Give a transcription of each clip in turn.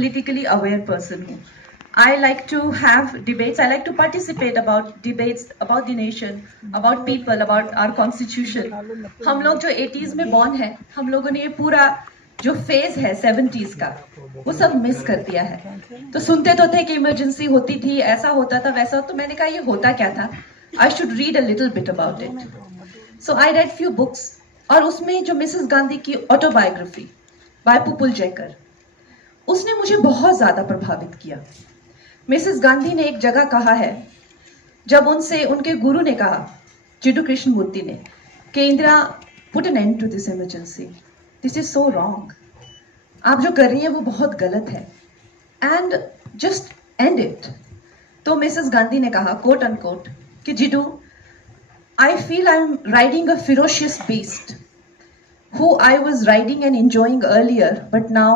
politically aware person हूँ. I like to have debates. I like to participate about debates about the nation, about people, about our constitution. हम लोग जो 80s में born हैं, हम लोगों ने ये पूरा जो फेज है 70s का, वो सब मिस कर दिया है. तो सुनते तो थे कि इमरजेंसी होती थी, ऐसा होता था, वैसा. तो मैंने कहा ये होता क्या था? I should read a little bit about it. So I read few books. और उसमें जो मिसेस गांधी की ऑटोबायोग्राफी बाय पुपुल जयकर, उसने मुझे बहुत ज्यादा प्रभावित किया. मिसेस गांधी ने एक जगह कहा है, जब उनसे उनके गुरु ने कहा, चिदू कृष्णमूर्ति ने, कि Indira, put an end to this emergency, this is so wrong, आप जो कर रही हैं वो बहुत गलत है, एंड जस्ट एंड इट. तो मिसेस गांधी ने कहा, कोट अनकोट, कि जिडू, I feel I'm riding a ferocious beast who I was riding and enjoying earlier, but now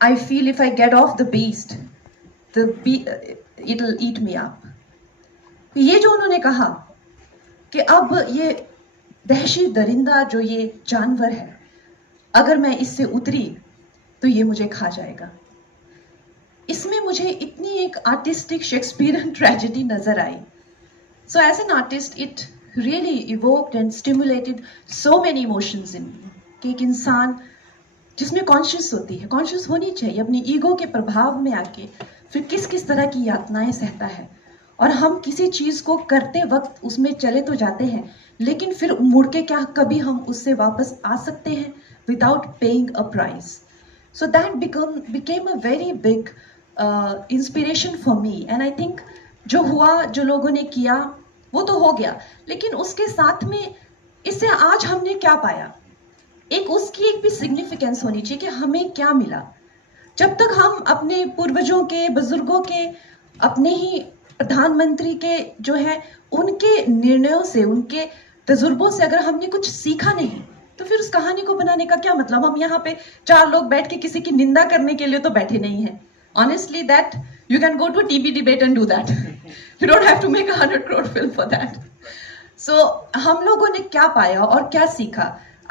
I feel if I get off the beast, it'll eat me up. ये जो उन्होंने कहा कि अब ये दहशी दरिंदा जो ये जानवर है, अगर मैं इससे उतरी तो ये मुझे खा जाएगा. इसमें मुझे इतनी एक आर्टिस्टिक शेक्सपियरियन ट्रेजेडी नजर आई. So as an artist, it really evoked and stimulated so many emotions in me. कि एक इंसान जिसमें कॉन्शियस होती है, कॉन्शियस होनी चाहिए अपनी ईगो के प्रभाव में आके, फिर किस किस तरह की यातनाएं सहता है. और हम किसी चीज को करते वक्त उसमें चले तो जाते हैं, लेकिन फिर मुड़ के क्या कभी हम उससे वापस आ सकते हैं without paying a price. So that became a very big inspiration for me. And I think जो हुआ, जो लोगों ने किया, वो तो हो गया, लेकिन उसके साथ में इससे आज हमने क्या पाया, उसकी एक भी सिग्निफिकेंस होनी चाहिए कि हमें क्या मिला. जब तक हम अपने पूर्वजों के, बुजुर्गों के, अपने ही प्रधानमंत्री के जो है उनके निर्णयों से, उनके तजुर्बों से अगर हमने कुछ सीखा नहीं, तो फिर उस कहानी को बनाने का क्या मतलब. हम यहाँ पे 4 लोग बैठ के किसी की निंदा करने के लिए तो बैठे नहीं हैं. Honestly, that you can go to a TB debate and do that. You don't have to make 100 crore film for that. So हम लोगों ने क्या पाया और क्या सीखा,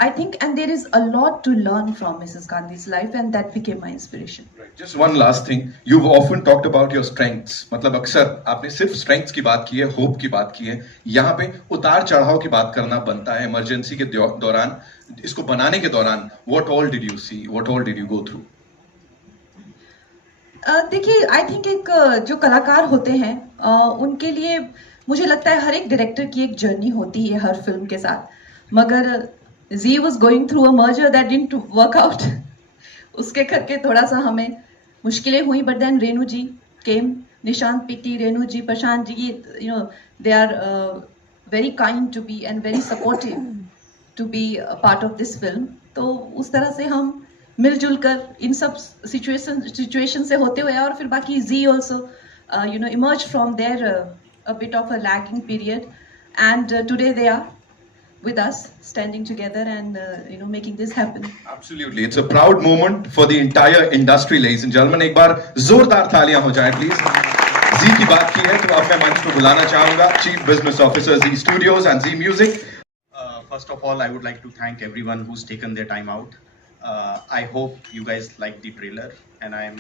I think, and there is a lot to learn from Mrs. Gandhi's life, and that became my inspiration. Right. Just one last thing, you've often talked about your strengths. मतलब अक्सर आपने सिर्फ strengths की बात की है, hope की बात की है. यहाँ पे उतार चढ़ाव की बात करना बनता है. इमरजेंसी के दौरान, इसको बनाने के दौरान, what all did you see? What all did you go through? देखिए, आई थिंक एक जो कलाकार होते हैं, उनके लिए मुझे लगता है हर एक डायरेक्टर की एक जर्नी होती है हर फिल्म के साथ. मगर Zee was going through a merger that didn't work out. उसके करके थोड़ा सा हमें मुश्किलें हुई, but then Renu ji came, Nishant Pitti, Renu ji, Prashant ji, you know, they are very kind to be and very supportive to be part of this film. तो उस तरह से हम मिलजुल कर इन सब सिचुएशन से होते हुए, और फिर बाकी Zee also you know emerge from there a bit of a lagging period, and today they are with us standing together and you know making this happen. Absolutely, it's a proud moment for the entire industry, ladies and gentlemen. एक बार जोरदार तालियां हो जाए please. जी की बात की है तो अब मैं मंच पर बुलाना चाहूंगा chief business officer Zee studios and Zee music. First of all, I would like to thank everyone who's taken their time out. I hope you guys like the trailer, and I am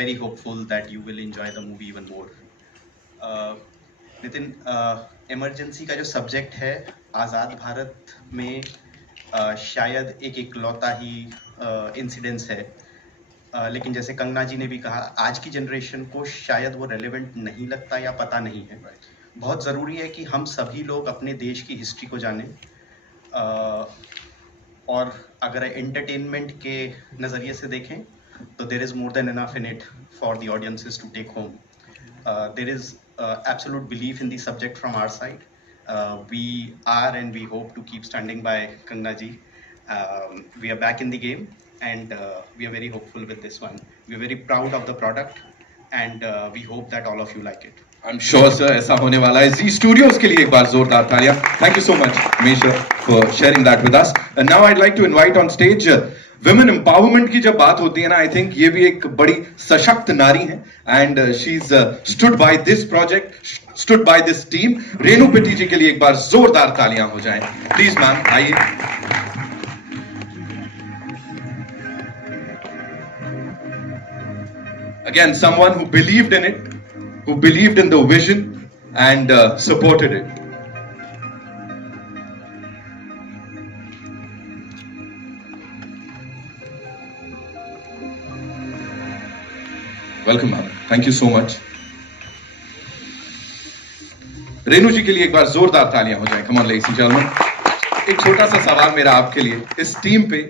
very hopeful that you will enjoy the movie even more. Nitin, emergency का जो subject है आज़ाद भारत में शायद एक इकलौता ही incidence है, लेकिन जैसे कंगना जी ने भी कहा, आज की जनरेशन को शायद वो रेलेवेंट नहीं लगता या पता नहीं है. बहुत ज़रूरी है कि हम सभी लोग अपने देश की हिस्ट्री को जानें, और अगर एंटरटेनमेंट के नज़रिए से देखें तो there is more than enough in it for the audiences to take home. There is absolute belief in the subject from our side. We are and we hope to keep standing by Kangna ji. We are back in the game, and we are very hopeful with this one. We are very proud of the product, and we hope that all of you like it. I'm sure, sir, ऐसा होने वाला है. जी studios के लिए एक बार जोरदार तालियां. Thank you so much, Misha, for sharing that with us. And now I'd like to invite on stage women empowerment की जब बात होती है ना, आई थिंक ये भी एक बड़ी सशक्त नारी है, and she is stood by this project, stood by this team. Renu Pitti ji के लिए एक बार जोरदार तालियां हो जाएं प्लीज. मैम आइए. Again, someone who believed in it, who believed in the vision and supported it. Welcome, ma'am. Thank you so much. Renu ji के लिए एक बार जोरदार तालियां हो जाएं. Come on, ladies and gentlemen. एक छोटा सा सवाल मेरा आपके लिए, इस टीम पे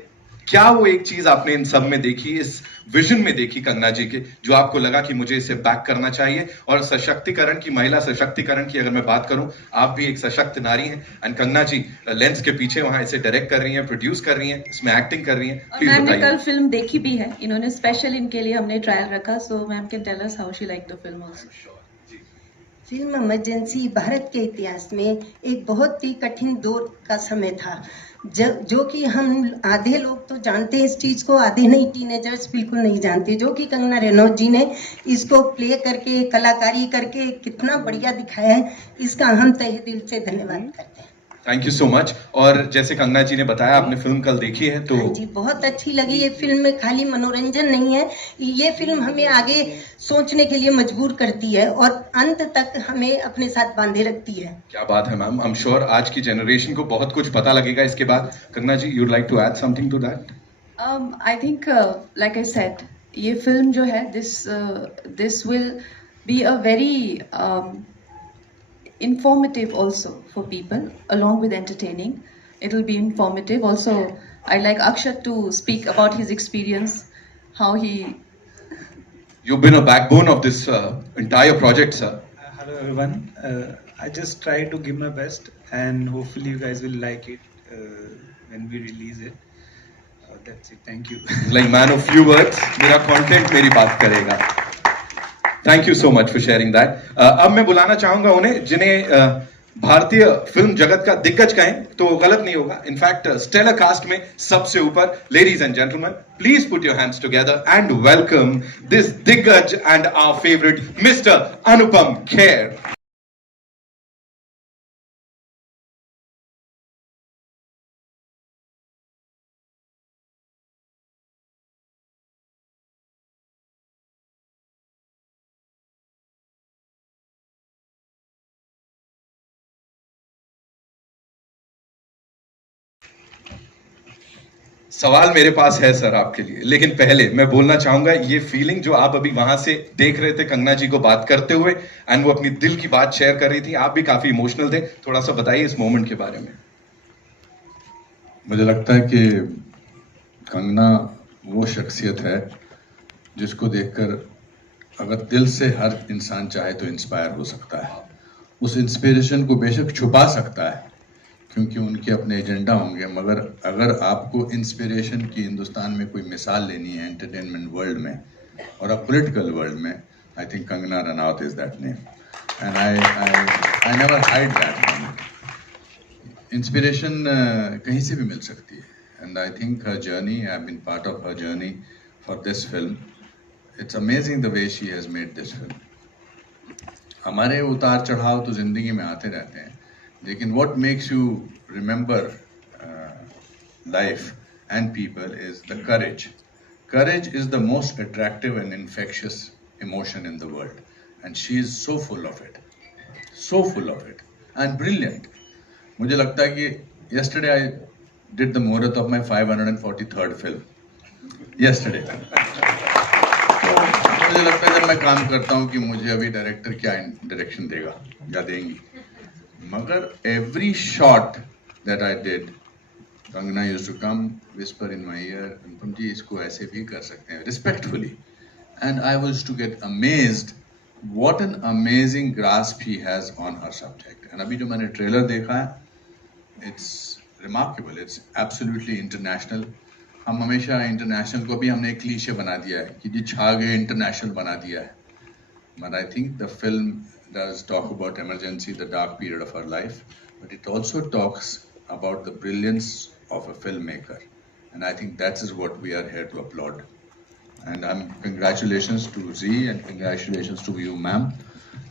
क्या वो एक चीज आपने इन सब में देखी, इस विजन में देखी कंगना जी के, जो आपको लगा कि मुझे इसे बैक करना चाहिए? और सशक्तिकरण की, महिला सशक्तिकरण की अगर मैं बात करूं, आप भी एक सशक्त नारी हैं एंड कंगना जी लेंस के पीछे वहां इसे डायरेक्ट कर रही हैं, प्रोड्यूस कर रही हैं, इसमें एक्टिंग कर रही हैं. और मैम ने कल फिल्म देखी भी है, इन्होंने स्पेशल इनके लिए हमने ट्रायल रखा, so ma'am can tell us how she like the film also. Film Emergency Bharat के इतिहास में एक बहुत ही कठिन दौर का समय था, जो कि हम आधे लोग तो जानते हैं इस चीज़ को, आधे नहीं, टीनेजर्स बिल्कुल नहीं जानते, जो कि कंगना रनौत जी ने इसको प्ले करके, कलाकारी करके कितना बढ़िया दिखाया है. इसका हम तहे दिल से धन्यवाद करते हैं. Thank you so much. और जैसे कंगना जी ने बताया, आपने फिल्म कल देखी है तो? हाँ जी, बहुत अच्छी लगी. ये फिल्म में खाली मनोरंजन नहीं है, ये फिल्म हमें आगे सोचने के लिए मजबूर करती है और अंत तक हमें अपने साथ बांधे रखती है. क्या बात है मैम. आई एम श्योर आज की जनरेशन को बहुत कुछ पता लगेगा इसके बाद. Kangana ji, you'd like to add something to that? I think like I said, ये फिल्म जो है, this will be a very informative also for people, along with entertaining. It will be informative also. I'd like Akshat to speak about his experience, how he... You've been a backbone of this entire project, sir. Hello everyone. I just try to give my best and hopefully you guys will like it when we release it. That's it. Thank you. Like man of few words, मेरा content मेरी बात करेगा. Thank you so much for sharing that. अब मैं बुलाना चाहूंगा उन्हें जिन्हें भारतीय फिल्म जगत का दिग्गज कहें तो गलत नहीं होगा. इनफैक्ट स्टेलर कास्ट में सबसे ऊपर. Ladies and gentleman, please put your hands together and welcome this दिग्गज and our favourite mister Anupam Kher. सवाल मेरे पास है सर आपके लिए, लेकिन पहले मैं बोलना चाहूंगा ये फीलिंग जो आप अभी वहां से देख रहे थे कंगना जी को बात करते हुए एंड वो अपनी दिल की बात शेयर कर रही थी, आप भी काफी इमोशनल थे. थोड़ा सा बताइए इस मोमेंट के बारे में. मुझे लगता है कि कंगना वो शख्सियत है जिसको देखकर अगर दिल से हर इंसान चाहे तो इंस्पायर हो सकता है. उस इंस्पिरेशन को बेशक छुपा सकता है क्योंकि उनके अपने एजेंडा होंगे, मगर अगर आपको इंस्पिरेशन की हिंदुस्तान में कोई मिसाल लेनी है एंटरटेनमेंट वर्ल्ड में और अब पॉलिटिकल वर्ल्ड में, I think Kangana Ranaut is that name and I never hide that. Inspiration कहीं से भी मिल सकती है and I think her journey, I have been part of her journey for this film. It's amazing the way she has made this film. हमारे उतार चढ़ाव तो जिंदगी में आते रहते हैं, लेकिन what makes you remember life and people is the courage. Courage is the most attractive and infectious emotion in the world, and she is so full of it, and brilliant. मुझे लगता है कि yesterday I did the muhurat of my 543rd film. Yesterday. मुझे लगता है जब मैं काम करता हूँ कि मुझे अभी डायरेक्टर क्या डायरेक्शन देगा या देंगी, मगर every shot that I did, Kangana used to come, whisper in my ear, "Anupam ji, इसको ऐसे भी कर सकते हैं," respectfully, and I was to get amazed what an amazing grasp she has on her subject. And अभी जो मैंने trailer देखा है, it's remarkable, it's absolutely international. हम हमेशा इंटरनेशनल को भी हमने एक क्लीशे बना दिया है कि जी छा गए, इंटरनेशनल बना दिया है, but I think the film does talk about emergency, the dark period of her life, but it also talks about the brilliance of a filmmaker, and I think that is what we are here to applaud. And congratulations to Z and congratulations to you, ma'am.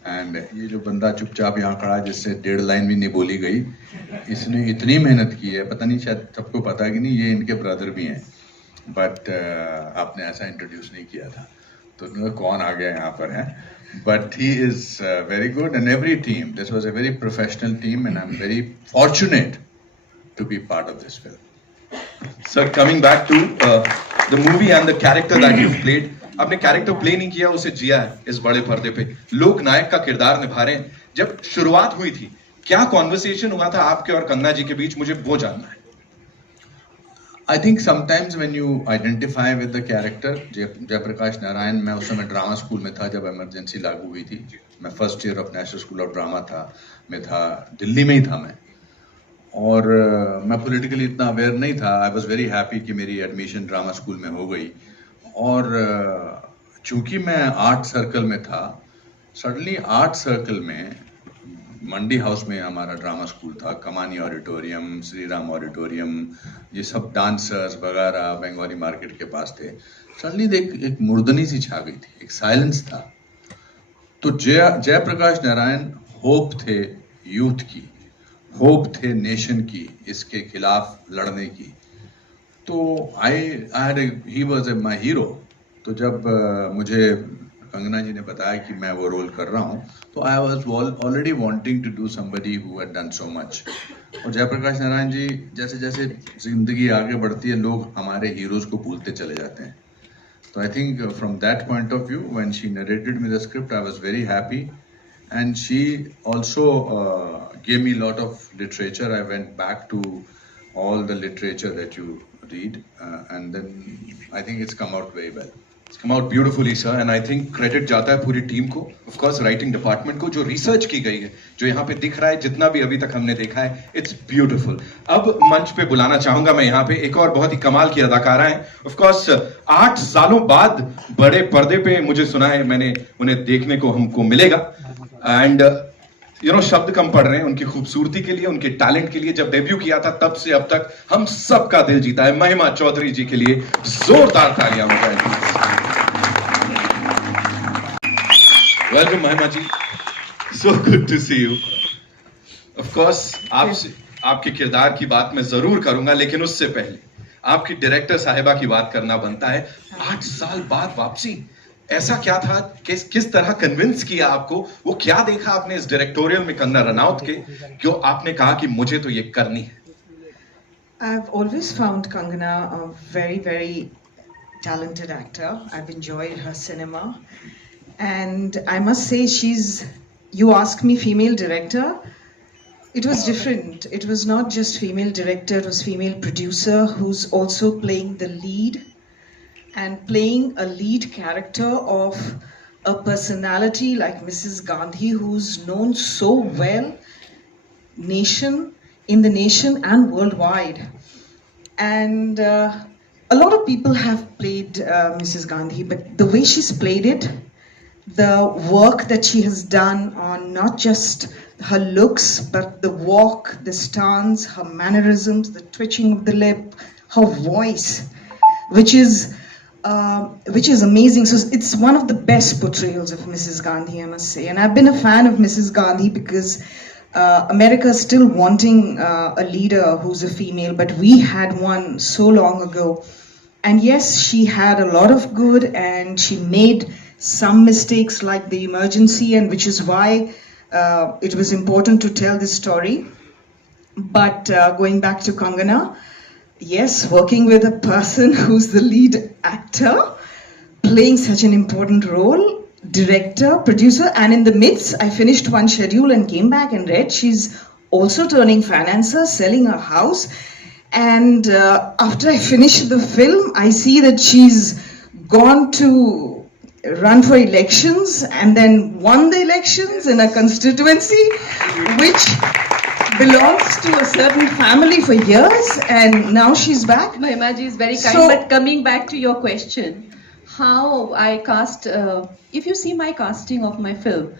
And ये जो बंदा चुपचाप यहाँ खड़ा जिससे 1.5 line भी नहीं बोली गई, इसने इतनी मेहनत की है, पता नहीं शायद सबको पता कि नहीं, ये इनके ब्रदर भी हैं, बट आपने ऐसा इंट्रोड्यूस नहीं किया था. तो कौन आ गया यहाँ पर है, but he is very good, and every team, this was a very professional team, and I'm very fortunate to be part of this film. Sir, coming back to the movie and the character that you played, आपने character play नहीं किया, उसे जिया है इस बड़े पर्दे पे, लोक नायक का किरदार निभा रहे हैं. जब शुरुआत हुई थी, क्या कॉन्वर्सेशन हुआ था आपके और कंगना जी के बीच, मुझे वो जानना है. I think sometimes when you identify with the character, Jayaprakash Narayan, मैं उस समय ड्रामा स्कूल में था जब इमरजेंसी लागू हुई थी. मैं first year of national school of drama था, दिल्ली में ही था मैं, और मैं पॉलिटिकली इतना अवेयर नहीं था. आई वॉज वेरी हैप्पी कि मेरी एडमिशन ड्रामा स्कूल में हो गई, और चूंकि मैं आर्ट सर्कल में था, सडनली आर्ट सर्कल में मंडी हाउस में हमारा ड्रामा स्कूल था, कमानी ऑडिटोरियम, श्री राम ऑडिटोरियम, ये सब डांसर्स वगैरह बंगाली मार्केट के पास थे. सडनली एक मुर्दनी सी छा गई थी, एक साइलेंस था. तो जयप्रकाश नारायण होप थे यूथ की, होप थे नेशन की, इसके खिलाफ लड़ने की. तो ही वॉज माई हीरो. तो जब मुझे कंगना जी ने बताया कि मैं वो रोल कर रहा हूँ, तो I was already wanting to do somebody who had done so much. और जयप्रकाश नारायण जी, जैसे जैसे जिंदगी आगे बढ़ती है, लोग हमारे हीरोज को भूलते चले जाते हैं. तो I think from that point of view, when she narrated me the script, I was very happy, and she also gave me a lot of literature. I went back to all the literature that you read, and then I think it's come out very well. It's come out beautifully, sir, and I think credit जाता है पूरी team को, of course writing department को, जो research की गई है, जो यहाँ पे दिख रहा है, जितना भी अभी तक हमने देखा है, it's beautiful. अब मंच पे बुलाना चाहूंगा मैं यहाँ पे एक और बहुत ही कमाल की अदाकारा है. of course 8 सालों बाद बड़े पर्दे पे मुझे सुना है, मैंने उन्हें देखने को हमको मिलेगा, एंड शब्द कम पड़ रहे हैं उनकी खूबसूरती के लिए, उनके टैलेंट के लिए. जब डेब्यू किया था तब से अब तक हम सबका दिल जीता है. महिमा चौधरी जी के लिए जोरदार तालियां बजाएं. Welcome Mahima ji, so good to see you. Of course आपसे आपके किरदार की बात मैं जरूर करूंगा, लेकिन उससे पहले आपकी डायरेक्टर साहिबा की बात करना बनता है. 8 साल बाद वापसी, ऐसा क्या था, किस तरह कन्विंस किया आपको, वो क्या देखा आपने इस डायरेक्टोरियल में कंगना रनौत के, क्यों आपने कहा कि मुझे तो ये करनी है? I've always found Kangana a very, very talented actor. I've enjoyed her cinema, and I must say you ask me female director, it was different. It was not just female director, it was female producer who's also playing the lead, and playing a lead character of a personality like Mrs. Gandhi, who's known so well in the nation and worldwide. And a lot of people have played Mrs. Gandhi, but the way she's played it, the work that she has done on not just her looks, but the walk, the stance, her mannerisms, the twitching of the lip, her voice, which is amazing. So it's one of the best portrayals of Mrs. Gandhi, I must say. And I've been a fan of Mrs. Gandhi because America is still wanting a leader who's a female, but we had one so long ago. And yes, she had a lot of good, and she made some mistakes like the emergency, and which is why it was important to tell this story. But going back to Kangana, yes, working with a person who's the lead actor, playing such an important role, director, producer, and in the midst, I finished one schedule and came back and read she's also turning financer, selling a house. And after I finished the film, I see that she's gone to run for elections and then won the elections in a constituency, which belongs to a certain family for years, and now she's back. Mahima ji is very kind, but coming back to your question, how I cast, if you see my casting of my film,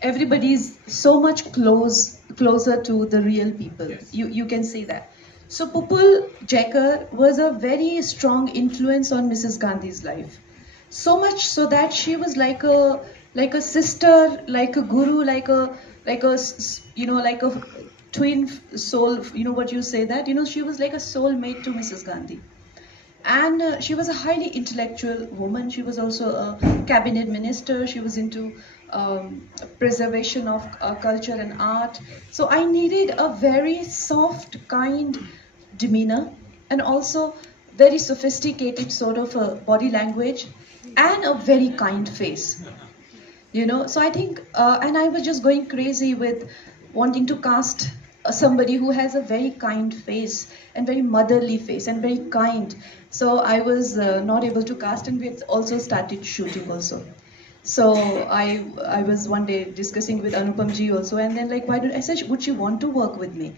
everybody is so much closer to the real people. Yes. You can see that. So Pupul Jaikar was a very strong influence on Mrs. Gandhi's life. So much so that she was like a sister, like a guru, like a twin soul. You know what you say that? She was like a soulmate to Mrs. Gandhi. And she was a highly intellectual woman. She was also a cabinet minister. She was into preservation of culture and art. So I needed a very soft, kind demeanor, and also very sophisticated sort of a body language, and a very kind face. You know, so I think, and I was just going crazy with wanting to cast somebody who has a very kind face and very motherly face and very kind. So I was not able to cast, and we had also started shooting also. So I was one day discussing with Anupam ji also, and then like, why don't I said, would she want to work with me?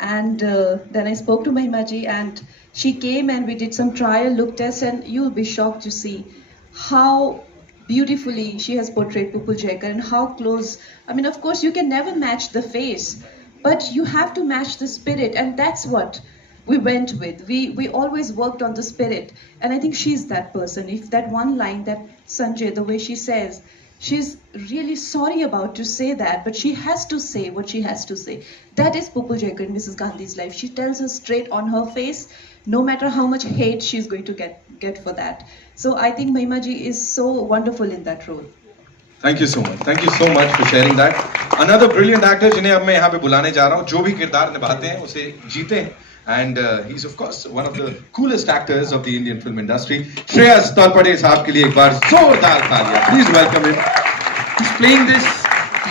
And then I spoke to Mahima ji, and she came and we did some trial look test, and you'll be shocked to see how beautifully she has portrayed Pupul Jayakar and how close. I mean, of course, you can never match the face, but you have to match the spirit, and that's what we went with. We always worked on the spirit, and I think she's that person. If that one line that Sanjay, the way she says, she's really sorry about to say that, but she has to say what she has to say. That is Pupul Jayakar in Mrs. Gandhi's life. She tells us straight on her face, no matter how much hate she's going to get for that. So I think Mahima ji is so wonderful in that role. Thank you so much. Thank you so much for sharing that. Another brilliant actor जिन्हें अब मैं यहाँ पे बुलाने जा रहा हूँ, जो भी किरदार निभाते हैं उसे जीते हैं. And he's of course one of the coolest actors of the Indian film industry. Shreyas Talpade साहब के लिए एक बार जोरदार तालियां. Please welcome him. He's playing this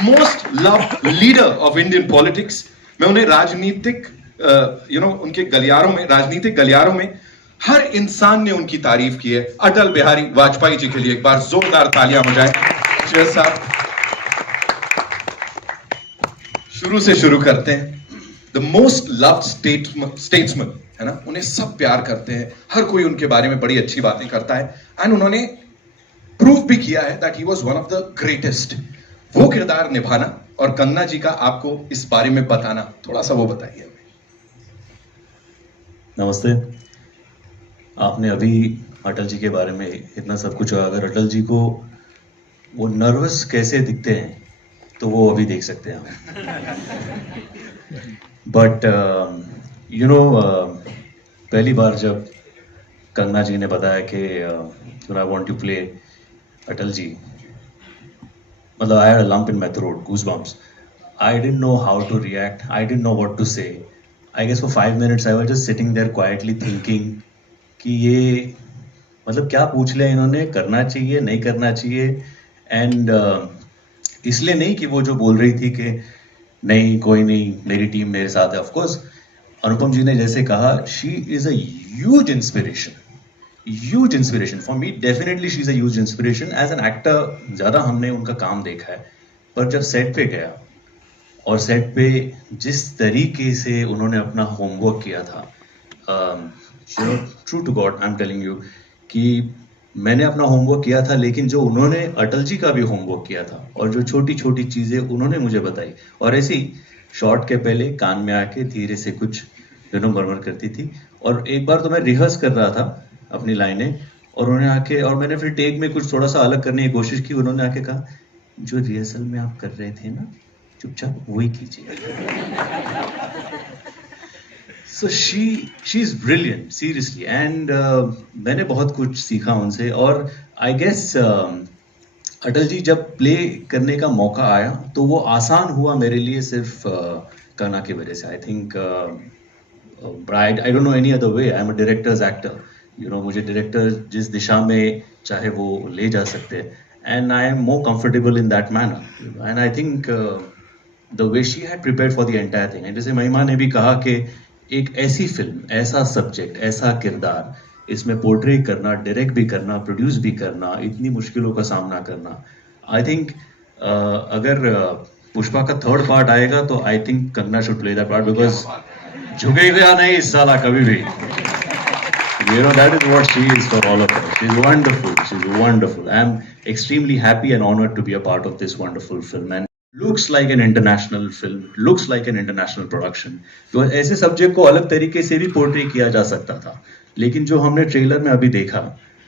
most loved leader of Indian politics. मैं उन्हें राजनीतिक उनके गलियारों में, राजनीतिक गलियारों में हर इंसान ने उनकी तारीफ की है. अटल बिहारी वाजपेयी जी के लिए एक बार जोरदार तालियां हो जाए. श्रेयस साहब, शुरू से शुरू करते हैं. द मोस्ट लव्ड स्टेट्समैन, है ना, उन्हें सब प्यार करते हैं, हर कोई उनके बारे में बड़ी अच्छी बातें करता है, एंड उन्होंने प्रूव भी किया है that he was one of the greatest. वो किरदार निभाना और कंगना जी का आपको इस बारे में बताना, थोड़ा सा वो बताइए. नमस्ते. आपने अभी अटल जी के बारे में इतना सब कुछ, अगर अटल जी को वो नर्वस कैसे दिखते हैं तो वो अभी देख सकते हैं. बट पहली बार जब कंगना जी ने बताया कि I want to play Atal ji, मतलब I had a lump in my throat, goosebumps. I didn't know how to react, I didn't know what to say. I guess for 5 minutes I was just sitting there quietly thinking कि ये मतलब क्या पूछ लिया इन्होंने, करना चाहिए नहीं करना चाहिए. एंड इसलिए नहीं कि वो जो बोल रही थी कि नहीं कोई नहीं, मेरी टीम मेरे साथ है. ऑफ कोर्स अनुपम जी ने जैसे कहा, she is a huge inspiration for me. Definitely she is a huge inspiration. As an actor ज़्यादा हमने उनका काम देखा है, पर जब सेट पे गया और सेट पे जिस तरीके से उन्होंने अपना होमवर्क किया था, true to God I am telling you कि मैंने अपना होमवर्क किया था, लेकिन जो उन्होंने अटल जी का भी होमवर्क किया था और जो छोटी छोटी चीज़ें उन्होंने मुझे बताई, और ऐसे ही शॉट के पहले कान में आके धीरे से कुछ मरमर करती थी. और एक बार तो मैं रिहर्स कर रहा था अपनी लाइनें, और उन्होंने आके, और मैंने फिर टेक में कुछ थोड़ा सा अलग करने की कोशिश की. उन्होंने आके कहा, जो रिहर्सल में आप कर रहे थे ना, चुपचाप वही कीजिए. So she is brilliant, seriously, and मैंने बहुत कुछ सीखा उनसे. और I guess अटल जी जब प्ले करने का मौका आया तो वो आसान हुआ मेरे लिए सिर्फ कंगना की वजह से. I think I don't know any other way. I'm a director's actor. मुझे डायरेक्टर जिस दिशा में चाहे वो ले जा सकते हैं, and I am more comfortable in that manner. And I think the way she had prepared for the entire thing. And जैसे महिमा ने भी कहा कि एक ऐसी फिल्म, ऐसा सब्जेक्ट, ऐसा किरदार, इसमें पोर्ट्रे करना, डायरेक्ट भी करना, प्रोड्यूस भी करना, इतनी मुश्किलों का सामना करना. आई थिंक अगर पुष्पा का 3rd पार्ट आएगा तो आई think Kangana should play that part, because झुकेगा नहीं इस साला कभी भी. That is what she is for all of us. She's wonderful. She's wonderful. I'm extremely happy and honored to be a part of this wonderful film. And looks like an international film, looks like an international production. तो ऐसे subject को अलग तरीके से भी portray किया जा सकता था, लेकिन जो हमने ट्रेलर में अभी देखा,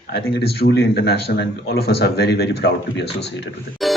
I think it is truly international and all of us are very, very proud to be associated with it.